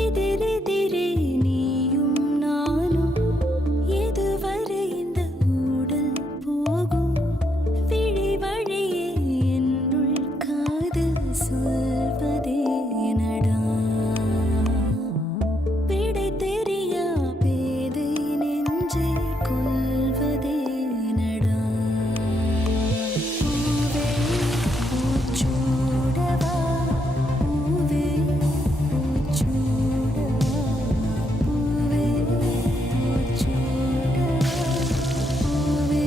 எதிரெதிரே நீயும் நானும் எதுவரை இந்த ஊடல் போகும் விழி வழியே என்னுள் காதல் சொல்வதே நடா விடை தெரியா பேதை நெஞ்சை கொள்வதே நடா பூவே பூச்சூடவா பூவே பூச்சூடவா பூவே பூச்சூடவா பூவே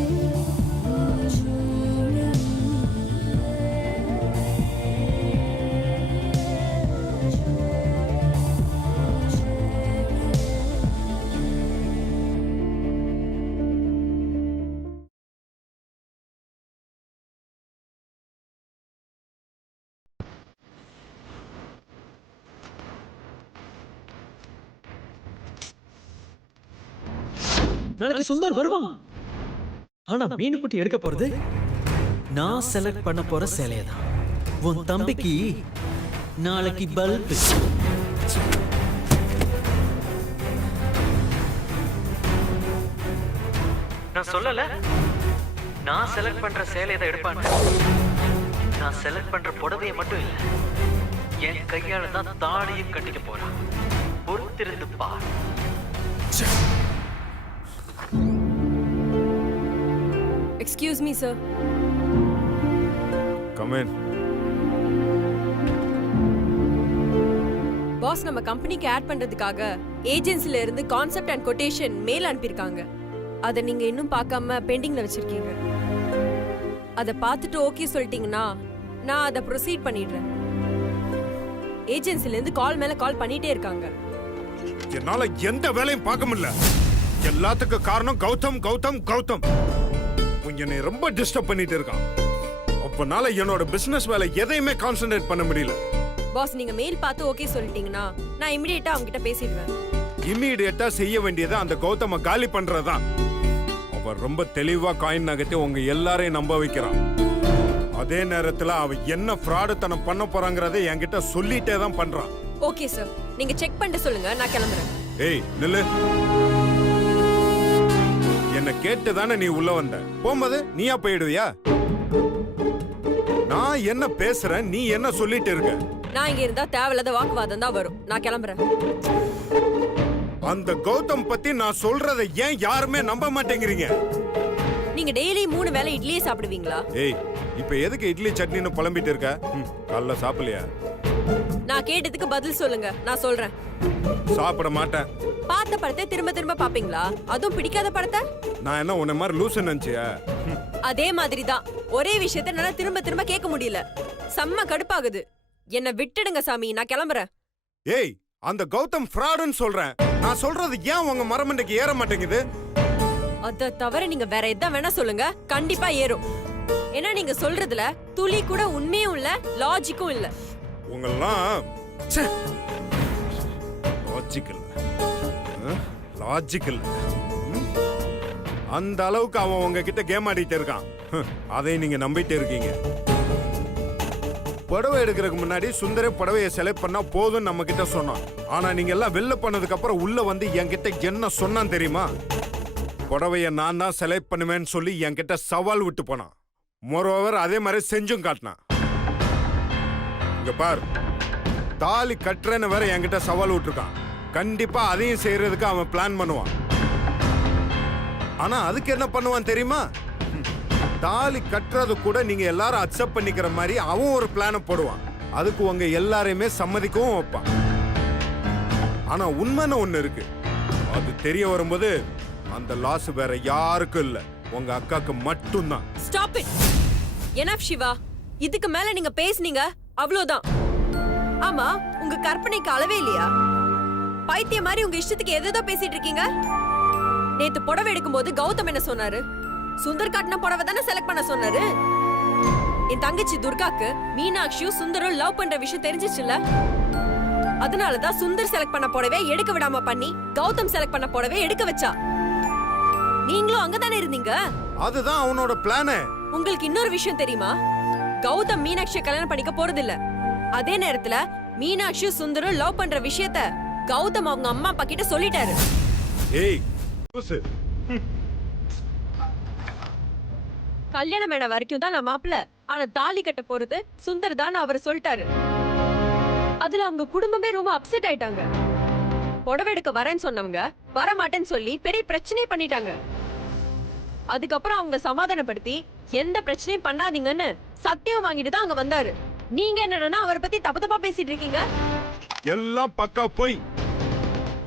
நாளைக்கு சுந்தர் வருவான். ஆனா மீனுக்குட்டி எடுக்க போறது நான் செலக்ட் பண்ண போற சேலைய தான். உன் தம்பிக்கு நாளைக்கு பல்ப். நான் சொல்லல நான் செலக்ட் பண்ற சேலையை தான் எடுப்பான்னு. நான் செலக்ட் பண்ற புடவைய மட்டும் இல்ல, என் கையால தான் தாடியும் கட்டிக்க போறான். பொறுத்திருந்து பார். Excuse me, sir. Come in. Boss நம்ம கம்பெனிக்கு ஆட் பண்றதுக்காக ஏஜென்சில இருந்து கான்செப்ட் அண்ட் கொட்டேஷன் மெயில் அனுப்பியிருக்காங்க. அதை நீங்க இன்னும் பார்க்காம பெண்டிங்ல வச்சிருக்கீங்க. அதை பார்த்துட்டு ஓகே சொல்லிட்டீங்கன்னா நான் அதை ப்ரொசீட் பண்ணிடுறேன். ஏஜென்சில இருந்து கால் மேல கால் பண்ணிட்டே இருக்காங்க. என்னால எந்த வேலையும் பார்க்க முடியல. எல்லாத்துக்கும் காரணம் கௌதம் கௌதம் கௌதம். என்னை ரொம்ப டிஸ்டர்ப் பண்ணிட்டு இருக்கான். அப்பனால என்னோட பிசினஸ் வேலை எதையுமே கான்சென்ட்ரேட் பண்ண முடியல. பாஸ் நீங்க மெயில் பார்த்து ஓகே சொல்லிட்டீங்கன்னா நான் இமிடியேட்டா அவங்க கிட்ட பேசிடுவேன். இமிடியேட்டா செய்ய வேண்டியது அந்த கௌதம காலி பண்றதுதான். அவன் ரொம்ப தெளிவா காயின் நகர்த்தி உங்க எல்லாரையும் நம்ப வைக்கிறான். அதே நேரத்துல அவன் என்ன ஃப்ராடுத்தனம் பண்ண போறாங்கறதை என்கிட்ட சொல்லிட்டே தான் பண்றான். ஓகே சார், நீங்க செக் பண்ணிட்டு சொல்லுங்க, நான் கிளம்புறேன். ஏய் நில்லு. என்ன கேட்டு தானே நீ உள்ள வந்த. போகும்போது நீயா போயிடுவியா? நான் என்ன பேசுறேன், நீ என்ன சொல்லிட்டு இருக்க? நான் இங்க இருந்தா தேவையில்லாத வாக்குவாதம் தான் வரும். நான் கிளம்புறேன். அந்த கௌதம் பத்தி நான் சொல்றதை ஏன் யாருமே நம்ப மாட்டேங்கிறீங்க? நீங்க டெய்லி 3 வேளை இட்லியே சாப்பிடுவீங்களா? ஏய் இப்ப எதுக்கு இட்லி சட்னின்னு புலம்பிட்டு இருக்க? காலைல சாப்பிடலையா? நான் கேட்டதுக்கு பதில் சொல்லுங்க, நான் சொல்றேன். சாப்பிட மாட்டேன். பார்த்த படத்தை திரும்ப திரும்ப பாப்பீங்களா? அதுவும் பிடிக்காத படத்தை? நான் என்ன உன்ன மாதிரி லூசு நினைச்சியா? அதே மாதிரி தான். ஒரே விஷயத்தை என்னால திரும்ப திரும்ப கேட்க முடியல. செம்ம கடுப்பாகுது. என்ன விட்டுடுங்க சாமி, நான் கிளம்புறேன். ஏய் அந்த கௌதம் ஃப்ராடுன்னு சொல்றேன். நான் சொல்றது ஏன் உங்க மரமண்டைக்கு ஏற மாட்டேங்குது? அத தவிர நீங்க வேற எதா வேணா சொல்லுங்க, கண்டிப்பா ஏறும். ஏன்னா நீங்க சொல்றதுல துளி கூட உண்மையும் இல்ல, லாஜிக்கும் இல்ல. உங்களெல்லாம் லாஜிக்கல். அந்த அளவுக்கு அவன் உங்ககிட்ட கேம் ஆடிட்டு இருக்கான். அதை நீங்க நம்பிட்டு இருக்கீங்க. புடவை எடுக்கிறதுக்கு முன்னாடி சுந்தரே புடவையை செலக்ட் பண்ணா போதும் நம்ம கிட்ட சொன்னான். ஆனா நீங்க எல்லாம் வெளில பண்ணதுக்கு அப்புறம் உள்ள வந்து என்கிட்ட என்ன சொன்னான் தெரியுமா? புடவைய நான் தான் செலக்ட் பண்ணுவேன்னு சொல்லி என்கிட்ட சவால் விட்டு போனான். மோரோவர் அதே மாதிரி செஞ்சும் காட்டினான். இங்க பார், தாலி கட்டுறேன்னு வேற என்கிட்ட சவால் விட்டுருக்கான். கண்டிப்பா அதையும் செய்யறதுக்கு அவன் பிளான் பண்ணுவான். ஆனா அதுக்கு என்ன பண்ணுவான் தெரியுமா? தாலி கட்டுறது கூட நீங்க எல்லாரும் அக்செப்ட் பண்ணிக்கிற மாதிரி அவன் ஒரு பிளான போடுவான். அதுக்கு உங்க எல்லாரையுமே சம்மதிக்கவும் வைப்பான். ஆனா உண்மைன்னு ஒண்ணு இருக்கு. அது தெரிய வரும்போது அந்த லாஸ் வேற யாருக்கும் இல்ல, உங்க அக்காக்கு மட்டும்தான். Stop it. எனஃப் சிவா, இதுக்கு மேல நீங்க பேசுனீங்க அவ்வளவுதான். ஆமா, உங்க கற்பனைக்கு அளவே இல்லையா? பைத்தியம் மாதிரி உங்க இஷ்டத்துக்கு எதோ பேசிட்டு இருக்கீங்க. நேத்து புடவை எடுக்கும் போது கௌதம் என்ன சொன்னாரு? சுந்தர் காட்டின புடவை தானே செலக்ட் பண்ண சொன்னாரு. என் தங்கச்சி துர்காக்கு மீனாட்சியும் சுந்தரும் லவ் பண்ற விஷயம் தெரிஞ்சிச்சுல்ல. அதனாலதான் சுந்தர் செலக்ட் பண்ண புடவை எடுக்க விடாம பண்ணி கௌதம் செலக்ட் பண்ண புடவை எடுக்க வச்சா. நீங்களும் அங்கதானே இருந்தீங்க. அதுதான் அவனோட பிளான். உங்களுக்கு இன்னொரு விஷயம் தெரியுமா? கௌதம் மீனாட்சியை கல்யாணம் பண்ணிக்க போறது இல்ல. அதே நேரத்துல மீனாட்சி சுந்தரும் லவ் பண்ற விஷயத்த கௌதம் அவங்க அம்மா அப்பா கிட்ட சொல்லிட்டாரு. ஏய் லூசு. கல்யாணம் மேட வரைக்கும் தான் நான் மாப்பிள்ள, ஆனா தாலி கட்ட போறது சுந்தர் தான் அவர் சொல்லிட்டாரு. அதுல அவங்க குடும்பமே ரொம்ப அப்செட் ஆயிட்டாங்க. புடவை எடுக்க வரேன்னு சொன்னவங்க வர மாட்டேன்னு சொல்லி பெரிய பிரச்சனை பண்ணிட்டாங்க. அதுக்கப்புறம் அவங்க சமாதானப்படுத்தி எந்த பிரச்சனையும் பண்ணாதீங்கன்னு சத்தியம் வாங்கிட்டு தான் அங்க வந்தாரு. நீங்க என்னன்னா அவரை பத்தி தப்பு தப்பா பேசிட்டு இருக்கீங்க. எல்லாம் பக்கா போய்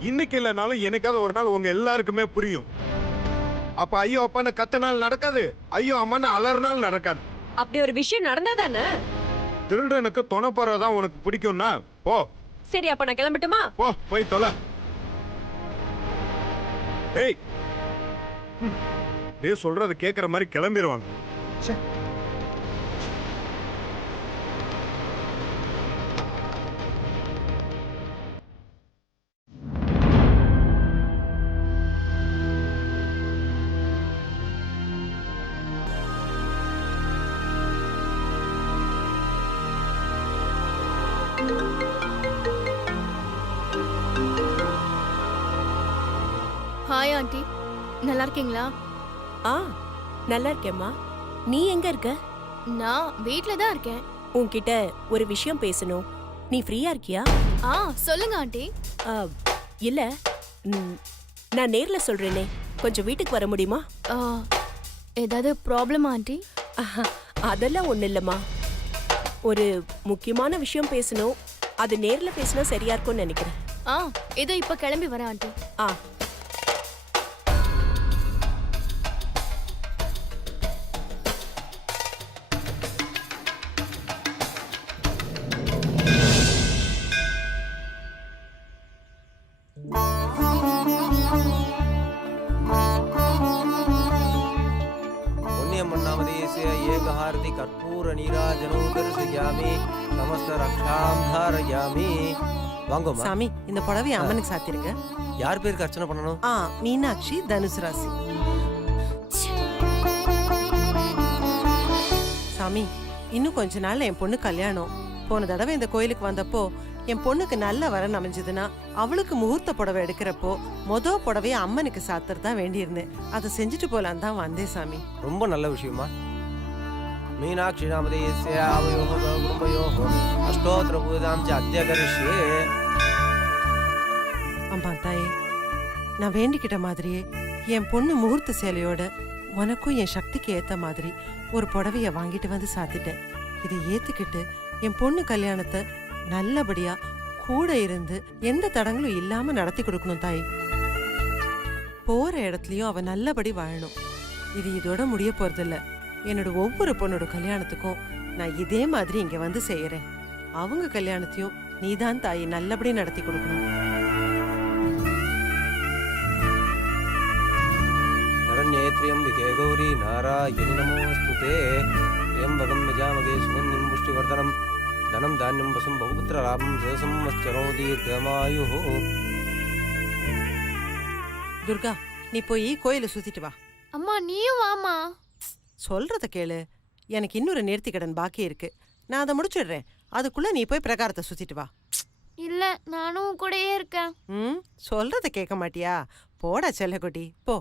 இன்னைக்கு இல்லைனாலும் என்னைக்காவது ஒரு நாள் உங்க எல்லாருக்குமே புரியும். அப்ப ஐயோ அப்பான்னு கத்தனால நடக்காது, ஐயோ அம்மான்னு அலறினாலும் நடக்காது. அப்படி ஒரு விஷயம் நடந்தா தானே. திருடனுக்கு துணை போறதான் உனக்கு பிடிக்கும்னா போ. சரி அப்ப நான் கிளம்பட்டுமா? போ போய் தொலை. ஏய் டே சொல்றது கேக்குற மாதிரி கிளம்பிடுவாங்க. ஹாய் ஆண்டி, நல்லா இருக்கீங்களா? ஆ நல்லா இருக்கேம்மா. நீ எங்க இருக்க? நான் வீட்ல தான் இருக்கேன். உன்கிட்ட ஒரு விஷயம் பேசணும். நீ ஃப்ரீயா இருக்கியா? ஆ சொல்லுங்க ஆண்டி. ஆ, இல்ல நான் நேர்ல சொல்றேனே, கொஞ்சம் வீட்டுக்கு வர முடியுமா? ஆ, ஏதாவது ப்ராப்ளமா ஆண்டி? ஆஹா, அதெல்லாம் ஒண்ணு இல்லம்மா. ஒரு முக்கியமான விஷயம் பேசணும். அது நேர்ல பேசினா சரியா இருக்கும்னு நினைக்கிறேன். ஆ ஏதோ இப்ப கிளம்பி வரேன் ஆண்டி. ஆ एकहारति कर्पूर नीराजनो दर्शयामि समस्त रक्षां धारयामि. வாங்கோமா. சாமி, இந்த புடவை அம்மனுக்கு சாத்திருங்க. யார் பேருக்கு அர்ச்சனை பண்ணணும்? மீனாட்சி, தனுசு ராசி. சாமி, இன்னும் கொஞ்ச நாள்ல என் பொண்ணு கல்யாணம். போன தடவை இந்த கோயிலுக்கு வந்தப்போ என் பொண்ணுக்கு நல்ல வரன் அமைஞ்சதுன்னா அவளுக்கு முகூர்த்த புடவை எடுக்கிறப்போ புடவைய அம்மனுக்கு சாத்துறதா வேண்டியிருந்தேன். அதை செஞ்சுட்டு போலான்னு தான் வந்தேன் சாமி. ரொம்ப நல்ல விஷயமா. மீனாட்சி நாமதேயஸ்ய அவயோஹ குடும்பயோஹ அஷ்டோத்திர பூஜாம் ச அத்ய கரிஷ்யே. அம்மா தாயே, நான் வேண்டிக்கிட்ட மாதிரியே என் பொண்ணு முகூர்த்த சேலையோட உனக்கும் என் சக்திக்கு ஏத்த மாதிரி ஒரு புடவைய வாங்கிட்டு வந்து சாத்திட்டேன். இதை ஏத்துக்கிட்டு என் பொண்ணு கல்யாணத்தை நல்லபடியா கூட இருந்து எந்த தடங்களும் இல்லாம நடத்தி கொடுக்கணும் தாய். போற இடத்துலயும் அவ நல்லபடி வாழணும். இது இதோட முடிய போறதில்ல. என்னோட ஒவ்வொரு பொண்ணோட கல்யாணத்துக்கும் நான் இதே மாதிரி இங்க வந்து செய்யறேன். அவங்க கல்யாணத்தையும் நீதான் தாய் நல்லபடி நடத்தி கொடுக்கணும். சரண்யேத்ரியம் விகே கௌரி நாராயணி நமோஸ்துதே. த்ரியம்பகம் யஜாமகே சுகந்திம் புஷ்டிவர்தனம் தனம் தானியம் வசும் பகுபுத்திர லாபம் சதசம்வத்சரோ தீர்க்கமாயுः. துர்கா, நீ போய் கோயிலை சுத்திட்டு வா. அம்மா நீயும் வாமா. சொல்றத கேளு. எனக்கு இன்னொரு நேர்த்தி கடன் பாக்கி இருக்கு. நான் அதை முடிச்சிடுறேன். அதுக்குள்ள நீ போய் பிரகாரத்தை சுத்திட்டு வா. இல்ல, நானும் கூடயே இருக்கேன். சொல்றத கேட்க மாட்டியா? போடா செல்லக்குட்டி, போ.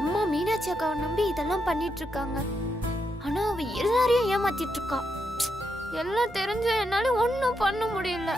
அம்மா மீனாட்சி அக்காவை நம்பி இதெல்லாம் பண்ணிட்டு இருக்காங்க. ஆனா அவ எல்லாரையும் ஏமாத்திட்டு இருக்கா. எல்லாம் தெரிஞ்ச என்னால ஒன்னும் பண்ண முடியல.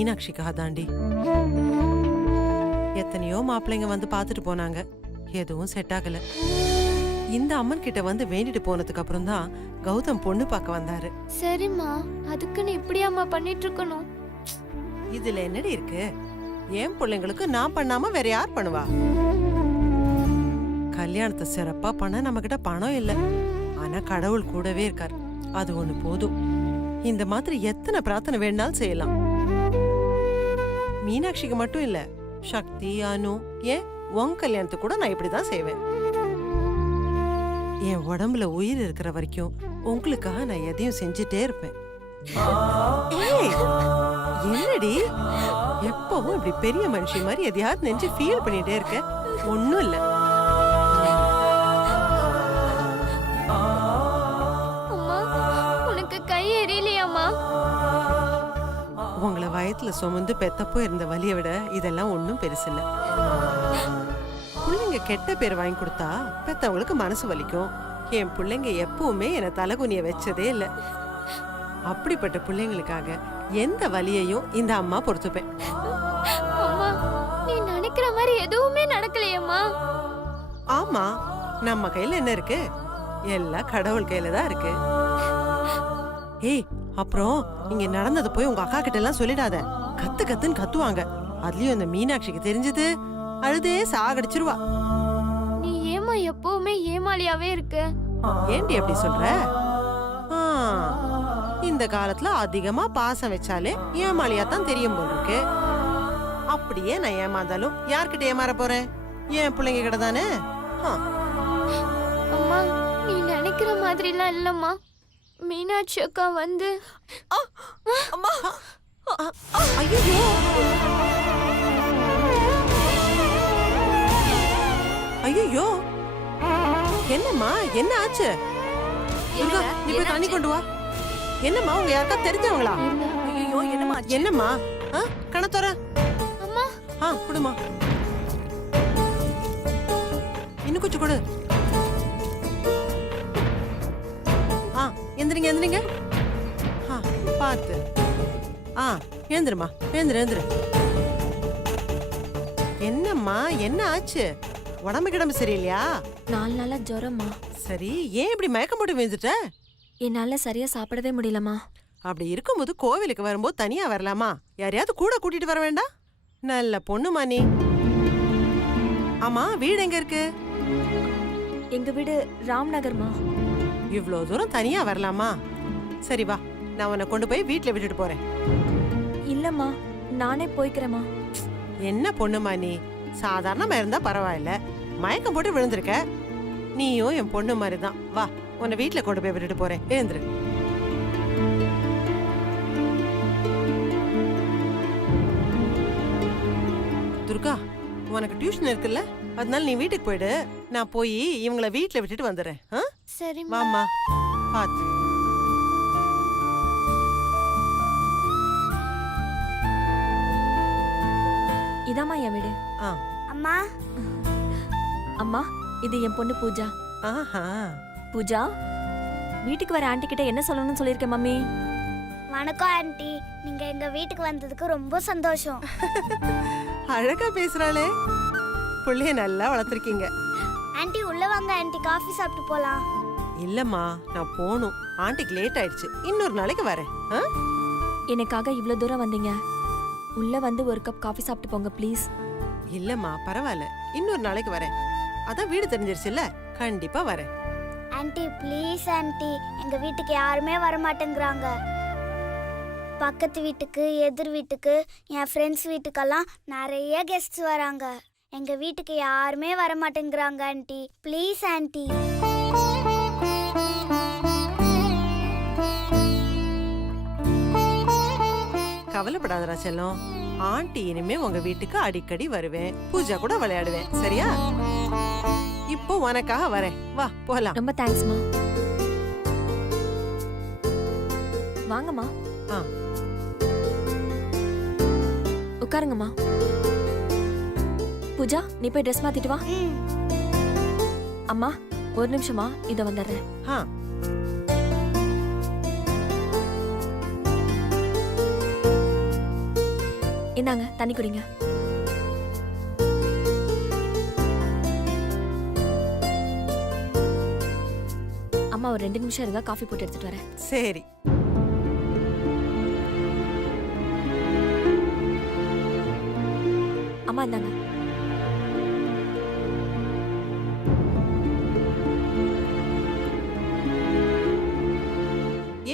மீனாட்சிக்காக தாண்டி. எத்தனையோ மாப்பிள்ளைங்க வந்து பார்த்துட்டு போனாங்க, எதுவும் செட் ஆகல. இந்த அம்மன் கிட்ட வந்து வேண்டிட்டு போனதுக்கு அப்புறம் தான் கௌதம் பொண்ணு பார்க்க வந்தாரு. சரிம்மா, அதுக்குன்னு இப்படியாம்மா பண்ணிட்டு இருக்கணும்? இதுல என்னடி இருக்கு? என் பிள்ளைங்களுக்கு நான் பண்ணாம வேற யார் பண்ணுவா? கல்யாணத்தை சிறப்பா பண்ண நம்ம கிட்ட பணம் இல்ல, ஆனா கடவுள் கூடவே இருக்கார். அது ஒண்ணு போதும். இந்த மாதிரி எத்தனை பிரார்த்தனை வேணாலும் செய்யலாம். மீனாட்சிக்கு மட்டும் இல்ல, சக்தி, அனு, ஏன் உன் கல்யாணத்துக்கு கூட நான் இப்படிதான் செய்வேன். என் உடம்புல உயிர் இருக்கிற வரைக்கும் உங்களுக்காக நான் எதையும் செஞ்சுட்டே இருப்பேன். ஏய், என்னடி எப்பவும் இப்படி பெரிய மனுஷி மாதிரி எதையாவது நெஞ்சு ஃபீல் பண்ணிட்டே இருக்க? ஒண்ணும் இல்ல. அம்மா, உனக்கு கை எரியலையாம்மா? உங்களை வயத்துல சுமந்து பெத்தப்போ இருந்த வலியை விட இதெல்லாம் ஒண்ணும் பெருசில்ல. பிள்ளைங்க கெட்ட பேர் வாங்கி கொடுத்தா பெத்தவங்களுக்கு மனசு வலிக்கும். என் பிள்ளைங்க எப்பவுமே என்னை தலைகுனிய வச்சதே இல்ல. அப்படிப்பட்ட பிள்ளைங்களுக்காக எந்த வலியையும் இந்த அம்மா பொறுத்துப்பேன். அம்மா, நீ நினைக்கிற மாதிரி எதுவுமே நடக்கலையேம்மா. ஆமா, நம்ம கையில என்ன இருக்கு? எல்லாம் கடவுள் கையில தான் இருக்கு. ஏய், அப்புறம் இங்க நடந்தது போய் உங்க அக்கா கிட்ட எல்லாம் சொல்லிடாத. கத்து கத்துன்னு கத்துவாங்க. அதுலயும் இந்த மீனாட்சிக்கு தெரிஞ்சது அழுதே சாகடிச்சிருவா. நீ ஏமா எப்பவுமே ஏமாளியாவே இருக்க? ஏண்டி அப்படி சொல்ற? ஆ, இந்த காலத்துல அதிகமா பாசம் வச்சாலே ஏமாளியா தான் தெரியும் போல இருக்கு. அப்படியே நான் ஏமாந்தாலும் யார்கிட்ட ஏமாற போறேன்? என் பிள்ளைங்க கிட்ட தானே. அம்மா, நீ நினைக்கிற மாதிரிலாம் இல்லம்மா. மீனாட்சி அக்கா வந்து ஐயோ, ஐயோ, என்னம்மா, என்ன ஆச்சு? துர்கா, நீ போய் தண்ணி கொண்டு வா. என்னம்மா, உங்க யாருக்கா தெரிஞ்சவங்களா? ஐயோ, என்னமா என்னம்மா? கணத்தோர அம்மா, குடுமா, இன்னும் கொஞ்சம் கொடு. எந்திரிங்க எந்திரிங்க. பார்த்து. எழுந்துருமா, எழுந்துரு. என்னம்மா, என்ன ஆச்சு? உடம்பு கிடம்பு சரியில்லையா? 4 நாளா ஜுரம்மா. சரி, ஏன் இப்படி மயக்கம் போட்டு விழுந்துட்ட? என்னால சரியா சாப்பிடவே முடியலம்மா. அப்படி இருக்கும்போது கோவிலுக்கு வரும்போது தனியா வரலாமா? யாரையாவது கூட கூட்டிட்டு வர வேண்டாம்? நல்ல பொண்ணுமா நீ. ஆமா, வீடு எங்க இருக்கு? எங்க வீடு ராம்நகர்மா. இவ்ளோ தூரம் தனியா வரலாமா? சரி வா, நான் உன்னை கொண்டு போய் வீட்டுல விட்டுட்டு போறேன். இல்லம்மா, நானே போய்க்கிறேம்மா. என்ன பொண்ணுமா நீ? சாதாரணமா இருந்தா பரவாயில்ல, மயக்கம் போட்டு விழுந்திருக்க. நீயும் என் பொண்ணு மாதிரி தான். வா, உன்னை வீட்டுல கொண்டு போய் விட்டுட்டு போறேன். எழுந்துரு. துர்கா, உனக்கு டியூஷன் இருக்குல்ல, அதனால நீ வீட்டுக்கு போயிடு. நான் போய் இவங்கள வீட்டுல விட்டுட்டு வந்துடுறேன். சரிம்மா. வாம்மா, பாத்து. இதாம்மா என் வீடு. அம்மா, அம்மா, இது என் பொண்ணு பூஜா. ஆஹா, பூஜா, வீட்டுக்கு வர ஆண்டி கிட்ட என்ன சொல்லணும்னு சொல்லியிருக்கேன் மம்மி. வணக்கம் ஆண்டி. நீங்க எங்க வீட்டுக்கு வந்ததுக்கு ரொம்ப சந்தோஷம். அழகா பேசுறாளே. புள்ளைய நல்லா வளர்த்துருக்கீங்க. ஆண்டி உள்ள வாங்க ஆண்டி, காஃபி சாப்பிட்டு போலாம். இல்லம்மா, நான் போகணும். ஆண்டிக்கு லேட் ஆயிடுச்சு. இன்னொரு நாளைக்கு வரேன். எனக்காக இவ்ளோ தூரம் வந்தீங்க. உள்ள வந்து ஒரு கப் காஃபி சாப்பிட்டு போங்க ப்ளீஸ். இல்லம்மா, பரவாயில்ல, இன்னொரு நாளைக்கு வரேன். அதான் வீடு தெரிஞ்சிருச்சுல்ல, கண்டிப்பா வரேன். ஆண்டி ப்ளீஸ் ஆண்டி, எங்க வீட்டுக்கு யாருமே வர மாட்டேங்கிறாங்க. பக்கத்து வீட்டுக்கு, எதிர் வீட்டுக்கு, என் ஃப்ரெண்ட்ஸ் வீட்டுக்கெல்லாம் நிறைய கெஸ்ட்ஸ் வராங்க. எங்க வீட்டுக்கு யாருமே வர மாட்டேங்கிறாங்க ஆண்டி. Please aunty. கவலைப்படாதடா செல்லம். ஆண்டி இனிமே உங்க வீட்டுக்கு அடிக்கடி வருவேன். பூஜா கூட விளையாடுவேன். சரியா? இப்போ உனக்காக வரேன். வா போலாம். ரொம்ப தேங்க்ஸ்மா. வாங்கம்மா. உட்காருங்கம்மா. பூஜா, நீ போய் ட்ரெஸ் மாத்திட்டு வா. அம்மா, ஒரு நிமிஷமா, இத வந்துடுறேன். இந்தாங்க தண்ணி குடிங்க. அம்மா ஒரு 2 நிமிஷம் இருங்க, காஃபி போட்டு எடுத்துட்டு வரேன். சரி. அம்மா இந்தாங்க.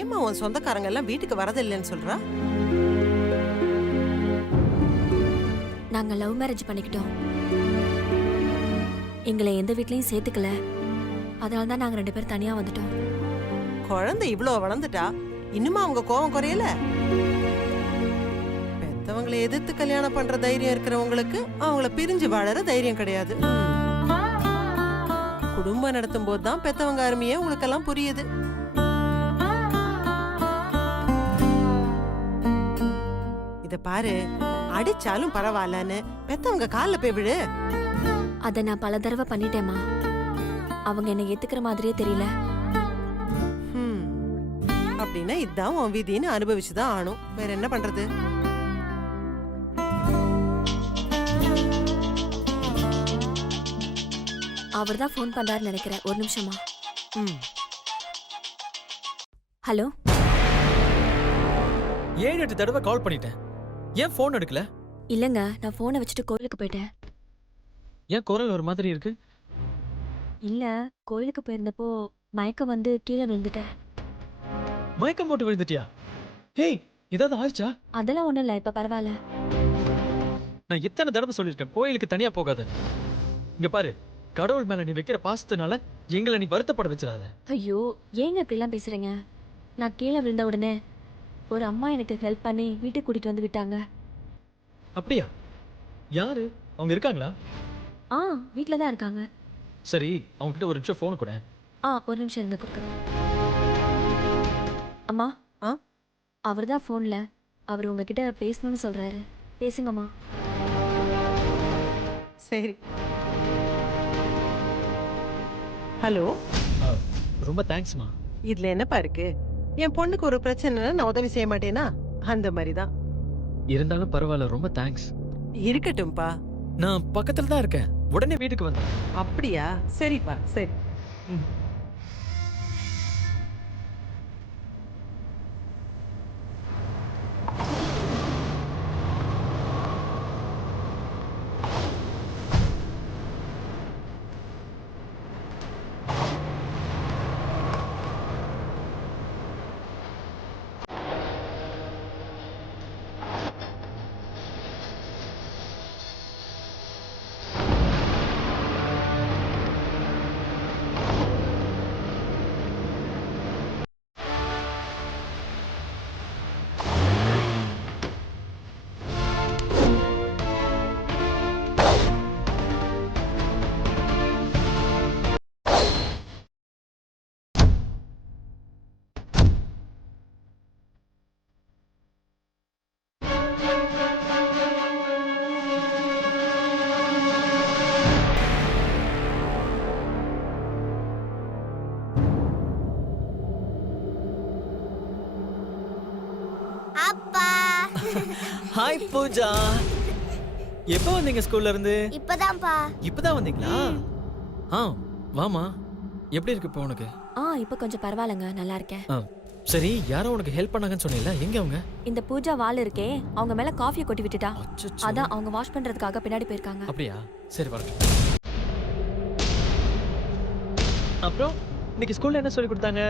ஏம்மா உன் சொந்தக்காரங்க எல்லாம் வீட்டுக்கு வரதில்லைன்னு சொல்றா? நாங்க லவ் மேரேஜ் பண்ணிக்கிட்டோம். எங்களை எந்த வீட்லயும் சேர்த்துக்கல. அதனால தான் நாங்க 2 பேரும் தனியா வந்துட்டோம். குழந்தை இவ்ளோ வளர்ந்துட்டா இன்னுமா அவங்க கோவம் குறையல? பெத்தவங்களை எதிர்த்து கல்யாணம் பண்ற தைரியம் இருக்கிறவங்களுக்கு அவங்கள பிரிஞ்சு வாழற தைரியம் கிடையாது. குடும்பம் நடத்தும் போது தான் பெத்தவங்க அருமையே உங்களுக்கெல்லாம் புரியுது. இத பாரு, அடிச்சாலும் பரவாயில்லன்னு பெத்தவங்க கால்ல போய் விடு. அதை நான் பல தடவை பண்ணிட்டேம்மா. அவங்க என்னை ஏத்துக்கிற மாதிரியே தெரியல. அப்படின்னா இதான் உன் விதின்னு அனுபவிச்சுதான் ஆனும். வேற என்ன பண்றது? அவர் தான் ஃபோன் பண்றாருன்னு நினைக்கிறேன். ஒரு நிமிஷமா. ம். ஹலோ. 7-8 தடவை கால் பண்ணிட்டேன். ஏன் ஃபோன் எடுக்கல? இல்லங்க, நான் ஃபோனை வச்சுட்டு கோயிலுக்கு போயிட்டேன். ஏன் குரல் ஒரு மாதிரி இருக்கு? இல்ல, கோயிலுக்கு போயிருந்தப்போ மயக்கம் வந்து கீழே விழுந்துட்டேன். மயக்கம் போட்டு விழுந்துட்டியா? ஹேய், ஏதாவது ஆயிடுச்சா? அதெல்லாம் ஒண்ணும் இல்ல, இப்ப பரவாயில்ல. நான் எத்தனை தடவை சொல்லியிருக்கேன் கோயிலுக்கு தனியா போகாத. இங்க பாரு, கடவுள் மேல நீ வைக்கிற பாசத்தினால எங்களை நீ வருத்தப்பட வச்சிடாத. ஐயோ, ஏங்க இப்படிலாம் பேசுறீங்க? நான் கீழே விழுந்த உடனே ஒரு அம்மா எனக்கு ஹெல்ப் பண்ணி வீட்டுக்கு கூட்டிட்டு வந்து விட்டாங்க. அப்படியா? யாரு? அவங்க இருக்காங்களா? ஆ, வீட்டில் தான் இருக்காங்க. சரி, அவங்க கிட்ட ஒரு நிமிஷம் ஃபோன் கூட. ஒரு நிமிஷம் இருங்க, கொடுக்குறேன். அம்மா. அவர் தான் ஃபோனில். அவர் உங்ககிட்ட பேசணும்னு சொல்றாரு. பேசுங்கம்மா. சரி. ஹலோ. ரொம்ப தேங்க்ஸ்மா. இதுல என்னப்பா இருக்கு? என் பொண்ணுக்கு ஒரு பிரச்சனைனா நான் உதவி செய்ய மாட்டேனா? அந்த மாதிரிதான். இருந்தாலும் பரவாயில்ல, ரொம்ப தேங்க்ஸ். இருக்கட்டும்பா. நான் பக்கத்துல தான் இருக்கேன். உடனே வீட்டுக்கு வந்தேன். அப்படியா? சரிப்பா, சரி. அப்பா. ஹாய் பூஜா. எப்போ வந்தீங்க ஸ்கூல்ல இருந்து? இப்பதான்ப்பா. இப்பதான் வந்தீங்களா? வாமா. எப்படி இருக்கு இப்போ உனக்கு? இப்போ கொஞ்சம் பரவாயில்லைங்க, நல்லா இருக்கேன். சரி, யாரோ உனக்கு ஹெல்ப் பண்ணாங்கன்னு சொன்னீல, எங்க அவங்க? இந்த பூஜா வாள் இருக்கே, அவங்க மேல காஃபியை கொட்டி விட்டுட்டா. அச்சச்சோ. அதான் அவங்க வாஷ் பண்றதுக்காக பின்னாடி போயிருக்காங்க. அப்படியா? சரி, வரட்டும். அப்புறம் இன்னைக்கு ஸ்கூல்ல என்ன சொல்லி கொடுத்தாங்க?